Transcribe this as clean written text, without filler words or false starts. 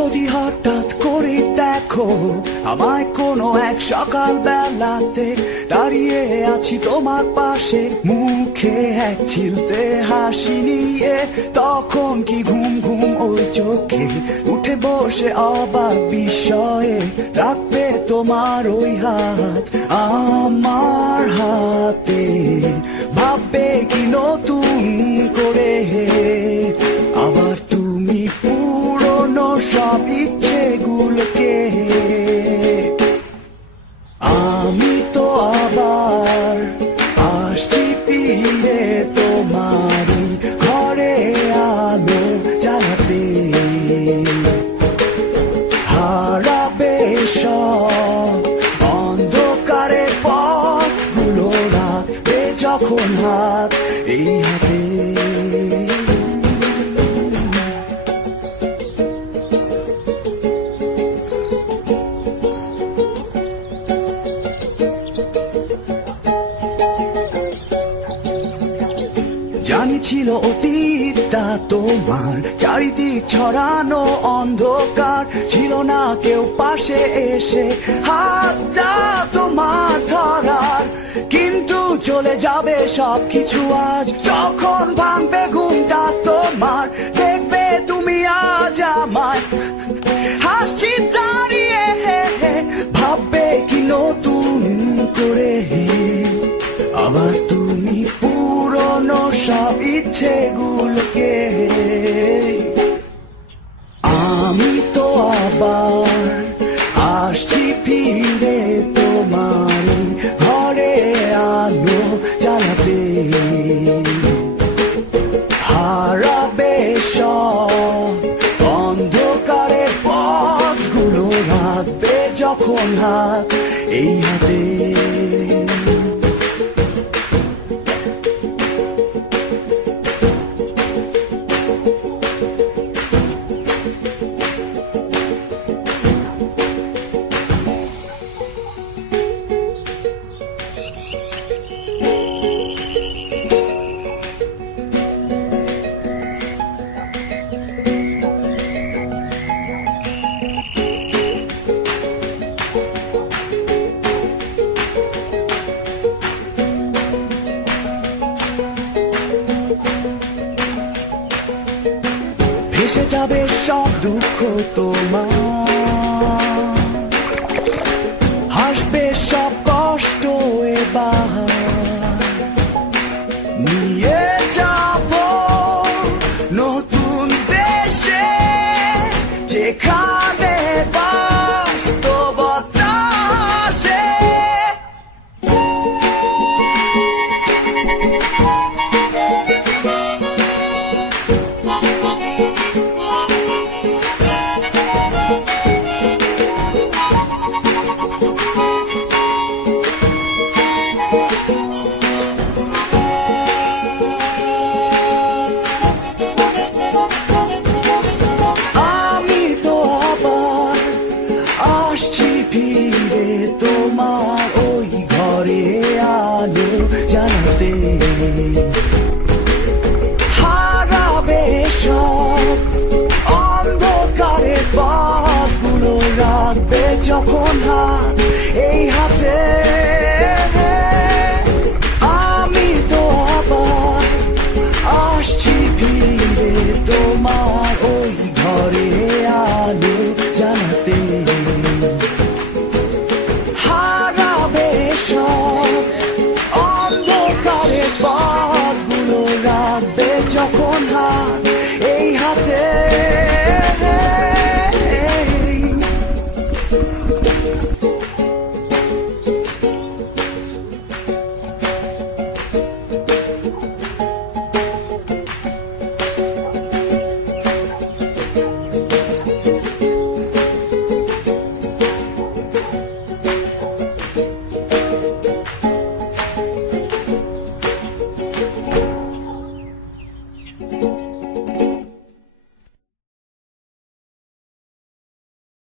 যদি হঠাৎ করে দেখো আমায় কোনো এক সকাল বেলাতে দাঁড়িয়ে আছি তোমার পাশে, মুখে এক চিলতে হাসি নিয়ে, তখন কি ঘুম ঘুম ওই চোখে উঠে বসে অবাক বিস্ময়ে রাখবে তোমার ওই হাত আমার হাতে, ভাববে কি নতুন করে আবার তুমি পুরনো সব ইচ্ছেগুলোকে। আমি তো আবার আসছি ফিরে তোমারই ঘরে আলো জ্বালাতে, হারাবে সব অন্ধকারের পথগুলো রাখবে যখন হাত এই হাতে। জানি ছিল অতীতটা তোমার চারিদিক ছড়ানো অন্ধকার, ছিল না কেউ পাশে এসে হাতটা তোমার ধরার, কিন্তু চলে যাবে সবকিছু আজ যখন ভাঙবে ঘুমটা তোমার, দেখবে তুমি আজ আমায় হাসছি দাঁড়িয়ে, ভাববে কি নতুন করে আবার তুমি পুরনো সব ইচ্ছেগুলোকে। আমি তো আবার আসছি ফিরে তোমার ঘরে আলো জ্বালাতে, হারাবে সব অন্ধকারের পথগুলো রাখবে যখন হাত এই হাতে। ভেসে যাবে সব দুঃখ তোমার, হাসবে সব কষ্ট এবার, নিয়ে যাব নতুন দেশে যেখানে